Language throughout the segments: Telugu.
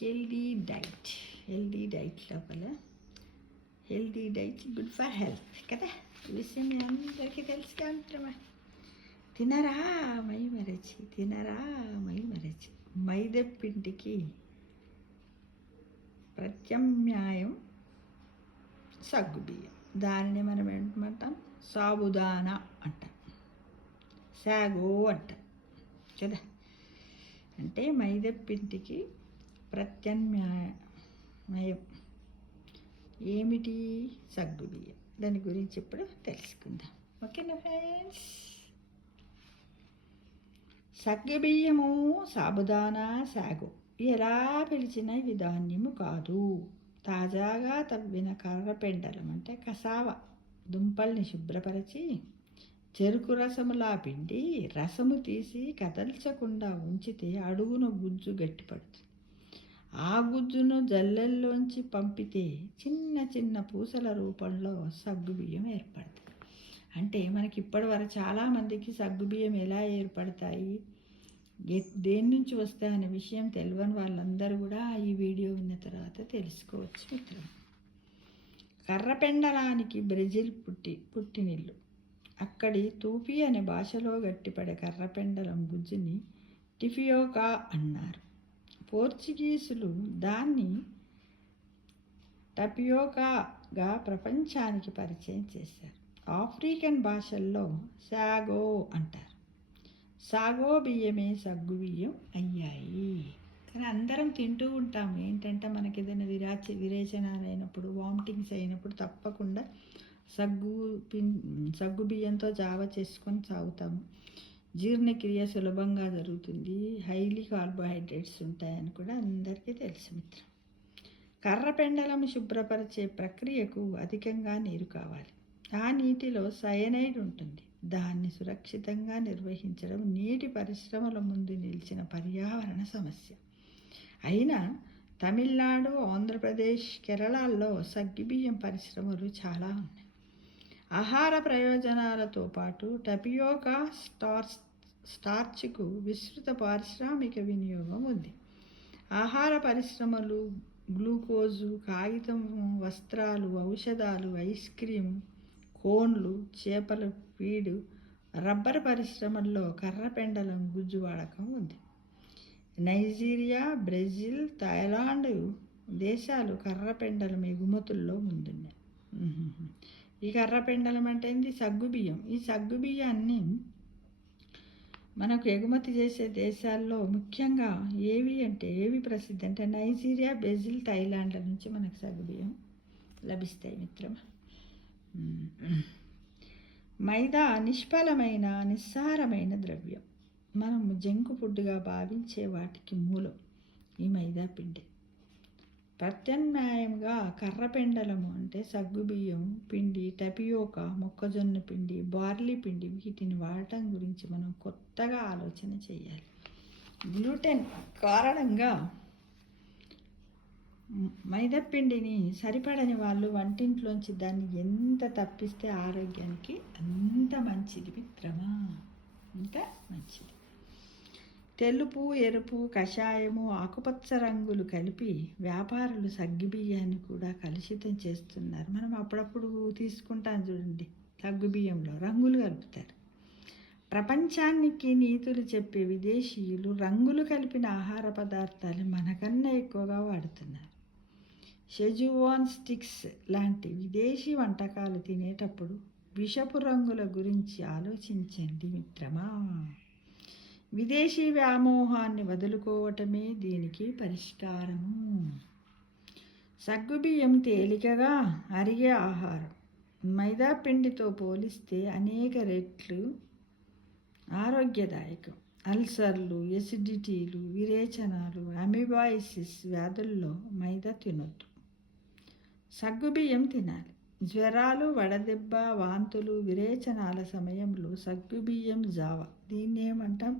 Healthy diet. హెల్దీ డైట్ లోపల healthy diet good for health కదా. ఈ విషయం మీ అందరికీ తెలుసుగా ఉంటామా. తినరా మై మరచి, తినరా మై మరచి. మైదపిండికి ప్రత్యామ్నాయం సగ్గుబియ్యం. దానిని మనం ఏమంటాం? సాబుదానా అంటాం, సాగో అంటాం కదా. అంటే మైదపిండికి ప్రత్యామ్నాయం ఏమిటి? సగ్గుబియ్యం. దాని గురించి ఇప్పుడు తెలుసుకుందాం. ఓకేనా ఫ్రెండ్స్? సగ్గుబియ్యము, సాబుదానా, సాగో ఎలా పిలిచినా ఇవి ధాన్యము కాదు. తాజాగా తవ్విన కర్రపెండలం అంటే కసావ దుంపల్ని శుభ్రపరిచి చెరుకు రసములా పిండి రసము తీసి కదల్చకుండా ఉంచితే అడుగున గుజ్జు గట్టిపడుతుంది. ఆ గుజ్జును జల్లెల్లోంచి పంపితే చిన్న చిన్న పూసల రూపంలో సగ్గుబియ్యం ఏర్పడుతుంది. అంటే మనకి ఇప్పటివరకు చాలామందికి సగ్గుబియ్యం ఎలా ఏర్పడతాయి, దేని నుంచి వస్తాయి అనే విషయం తెలియని వాళ్ళందరూ కూడా ఈ వీడియో విన్న తర్వాత తెలుసుకోవచ్చు మిత్రులు. కర్రపెండలానికి బ్రెజిల్ పుట్టినిల్లు. అక్కడి తూపి అనే భాషలో గట్టిపడే కర్రపెండలం గుజ్జుని టిఫియోకా అన్నారు. పోర్చుగీసులు దాన్ని టపియోకాగా ప్రపంచానికి పరిచయం చేశారు. ఆఫ్రికన్ భాషల్లో సాగో అంటారు. సాగో బియ్యమే సగ్గు బియ్యం అయ్యాయి. కానీ అందరం తింటూ ఉంటాం. ఏంటంటే మనకి ఏదైనా విరేచనాలు అయినప్పుడు, వామిటింగ్స్ అయినప్పుడు తప్పకుండా సగ్గు బియ్యంతో జావ చేసుకొని తాగుతాము. జీర్ణక్రియ సులభంగా జరుగుతుంది, హైలీ కార్బోహైడ్రేట్స్ ఉంటాయని కూడా అందరికీ తెలుసు మిత్రం. కర్రపెండలం శుభ్రపరిచే ప్రక్రియకు అధికంగా నీరు కావాలి. ఆ నీటిలో సయనైడ్ ఉంటుంది. దాన్ని సురక్షితంగా నిర్వహించడం నీటి పరిశ్రమల ముందు నిలిచిన పర్యావరణ సమస్య. అయినా తమిళనాడు, ఆంధ్రప్రదేశ్, కేరళల్లో సగ్గుబియ్యం పరిశ్రమలు చాలా ఉన్నాయి. ఆహార ప్రయోజనాలతో పాటు టపియోకా స్టార్చ్కు విస్తృత పారిశ్రామిక వినియోగం ఉంది. ఆహార పరిశ్రమలు గ్లూకోజు, కాగితం, వస్త్రాలు, ఔషధాలు, ఐస్ క్రీమ్, కోన్లు, చేపల ఫీడు, రబ్బర్ పరిశ్రమల్లో కర్రపెండలం గుజ్జు వాడకం ఉంది. నైజీరియా, బ్రెజిల్, థాయిలాండ్ దేశాలు కర్రపెండలం ఎగుమతుల్లో ముందున్నాయి. ఈ కర్రపెండలం అంటే ఏంది? సగ్గుబియ్యం. ఈ సగ్గుబియ్యాన్ని మనకు ఎగుమతి చేసే దేశాల్లో ముఖ్యంగా ఏవి ప్రసిద్ధి అంటే నైజీరియా, బ్రెజిల్, థాయిలాండ్ల నుంచి మనకు సగ్గుబియ్యం లభిస్తాయి మిత్రమా. మైదా నిష్ఫలమైన, నిస్సారమైన ద్రవ్యం. మనం జంక్ ఫుడ్గా భావించే వాటికి మూలం ఈ మైదా పిండి. ప్రత్యామ్నాయంగా కర్రపెండలము అంటే సగ్గుబియ్యం పిండి, టపియోకా, మొక్కజొన్న పిండి, బార్లీ పిండి వీటిని వాడటం గురించి మనం కొత్తగా ఆలోచన చేయాలి. గ్లూటెన్ కారణంగా మైదాపిండిని సరిపడని వాళ్ళు వంటింట్లోంచి దాన్ని ఎంత తప్పిస్తే ఆరోగ్యానికి అంత మంచిది మిత్రమా, అంత మంచిది. తెలుపు, ఎరుపు, కషాయము, ఆకుపచ్చ రంగులు కలిపి వ్యాపారులు సగ్గుబియ్యాన్ని కూడా కలుషితం చేస్తున్నారు. మనం అప్పుడప్పుడు తీసుకుంటాం చూడండి, సగ్గుబియ్యంలో రంగులు కలుపుతారు. ప్రపంచానికి నీతులు చెప్పే విదేశీయులు రంగులు కలిపిన ఆహార పదార్థాలు మనకన్నా ఎక్కువగా వాడుతున్నారు. షెజువాన్ స్టిక్స్ లాంటి విదేశీ వంటకాలు తినేటప్పుడు విషపు రంగుల గురించి ఆలోచించండి మిత్రమా. విదేశీ వ్యామోహాన్ని వదులుకోవటమే దీనికి పరిష్కారము. సగ్గుబియ్యం తేలికగా అరిగే ఆహారం. మైదా పిండితో పోలిస్తే అనేక రెట్లు ఆరోగ్యదాయకం. అల్సర్లు, ఎసిడిటీలు, విరేచనాలు, అమీబాయిసిస్ వ్యాధుల్లో మైదా తినొద్దు, సగ్గుబియ్యం తినాలి. జ్వరాలు, వడదెబ్బ, వాంతులు, విరేచనాల సమయంలో సగ్గుబియ్యం జావ, దీన్ని ఏమంటాం?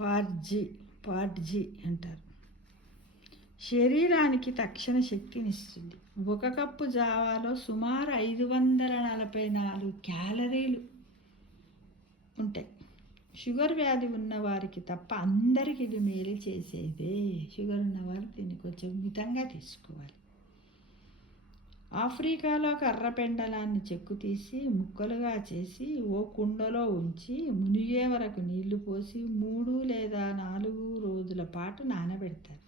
పాట్జీ అంటారు. శరీరానికి తక్షణ శక్తినిస్తుంది. 1 కప్పు జావాలో సుమారు 544 క్యాలరీలు ఉంటాయి. షుగర్ వ్యాధి ఉన్నవారికి తప్ప అందరికీ ఇది మేలు చేసేదే. షుగర్ ఉన్నవారు దీన్ని కొంచెం మితంగా తీసుకోవాలి. ఆఫ్రికాలో కర్రపెండలాన్ని చెక్కు తీసి ముక్కలుగా చేసి ఓ కుండలో ఉంచి మునిగే వరకు నీళ్లు పోసి 3 లేదా 4 రోజుల పాటు నానబెడతారు.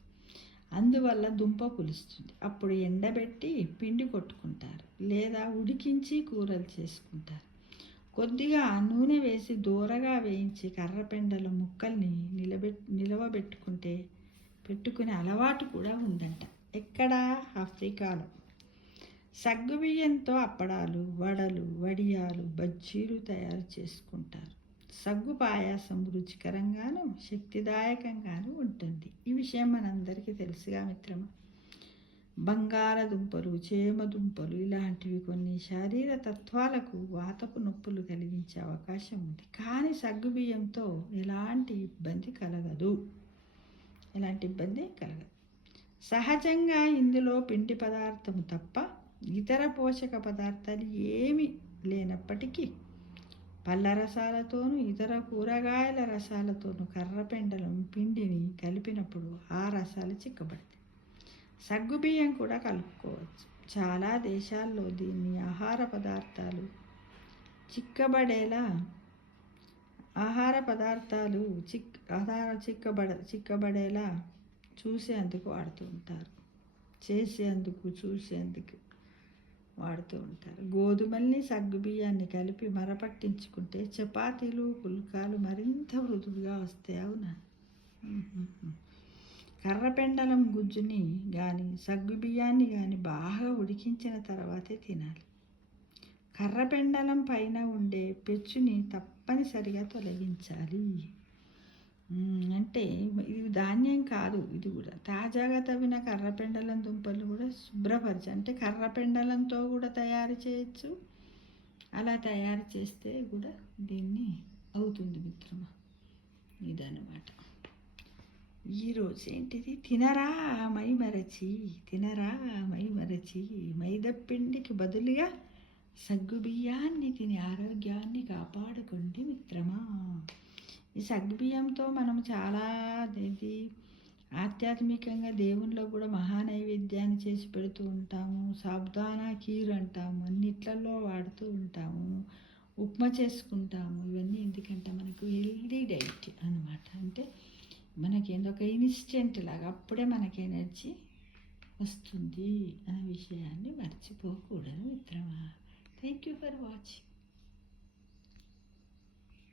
అందువల్ల దుంప పులుస్తుంది. అప్పుడు ఎండబెట్టి పిండి కొట్టుకుంటారు లేదా ఉడికించి కూరలు చేసుకుంటారు. కొద్దిగా నూనె వేసి దూరగా వేయించి కర్రపెండల ముక్కల్ని పెట్టుకునే అలవాటు కూడా ఉందంట. ఎక్కడ? ఆఫ్రికాలో. సగ్గుబియ్యంతో అప్పడాలు, వడలు, వడియాలు, బజ్జీలు తయారు చేసుకుంటారు. సగ్గు పాయాసం రుచికరంగాను శక్తిదాయకంగాను ఉంటుంది. ఈ విషయం మనందరికీ తెలుసుగా మిత్రమా. బంగాళదుంపలు, చేమదుంపలు ఇలాంటివి కొన్ని శరీర తత్వాలకు వాతపు నొప్పులు కలిగించే అవకాశం ఉంది. కానీ సగ్గుబియ్యంతో ఎలాంటి ఇబ్బంది కలగదు. సహజంగా ఇందులో పిండి పదార్థము తప్ప ఇతర పోషక పదార్థాలు ఏమీ లేనప్పటికీ పళ్ళ రసాలతోనూ ఇతర కూరగాయల రసాలతోనూ కర్రపెండలం పిండిని కలిపినప్పుడు ఆ రసాలు చిక్కబడతాయి. సగ్గుబియ్యం కూడా కలుపుకోవచ్చు. చాలా దేశాల్లో దీన్ని ఆహార పదార్థాలు చిక్కబడేలా చూసేందుకు వాడుతూ ఉంటారు. గోధుమల్ని సగ్గుబియ్యాన్ని కలిపి మరపట్టించుకుంటే చపాతీలు, పుల్కాలు మరింత మృదువుగా వస్తాయి. అవునా? కర్రపెండలం గుజ్జుని కానీ సగ్గుబియ్యాన్ని కానీ బాగా ఉడికించిన తర్వాతే తినాలి. కర్రపెండలం పైన ఉండే పెచ్చుని తప్పనిసరిగా తొలగించాలి. అంటే ఇది ధాన్యం కాదు, ఇది కూడా తాజాగా తవ్విన కర్రపెండలం దుంపలు కూడా శుభ్రపరిచి, అంటే కర్రపెండలంతో కూడా తయారు చేయొచ్చు. అలా తయారు చేస్తే కూడా దీన్ని అవుతుంది మిత్రమా. ఇదన్నమాట ఈరోజు ఏంటిది? తినరా మైమరచి మైదాపిండికి బదులుగా సగ్గుబియ్యాన్ని తిని ఆరోగ్యాన్ని కాపాడుకోండి మిత్రమా. ఈ సగ్గుబియ్యంతో మనం చాలా ఆధ్యాత్మికంగా దేవుళ్ళకు కూడా మహానైవేద్యాన్ని చేసి పెడుతూ ఉంటాము. సాబుదానా కీర్ అంటాము, అన్నిట్లలో వాడుతూ ఉంటాము. ఉప్మా చేసుకుంటాము. ఇవన్నీ ఎందుకంటే మనకు హెల్దీ డైట్ అనమాట. అంటే మనకేందో ఒక ఇన్స్టెంట్ లాగా అప్పుడే మనకి ఎనర్జీ వస్తుంది అనే విషయాన్ని మర్చిపోకూడదు మిత్రమా. Thank you for watching.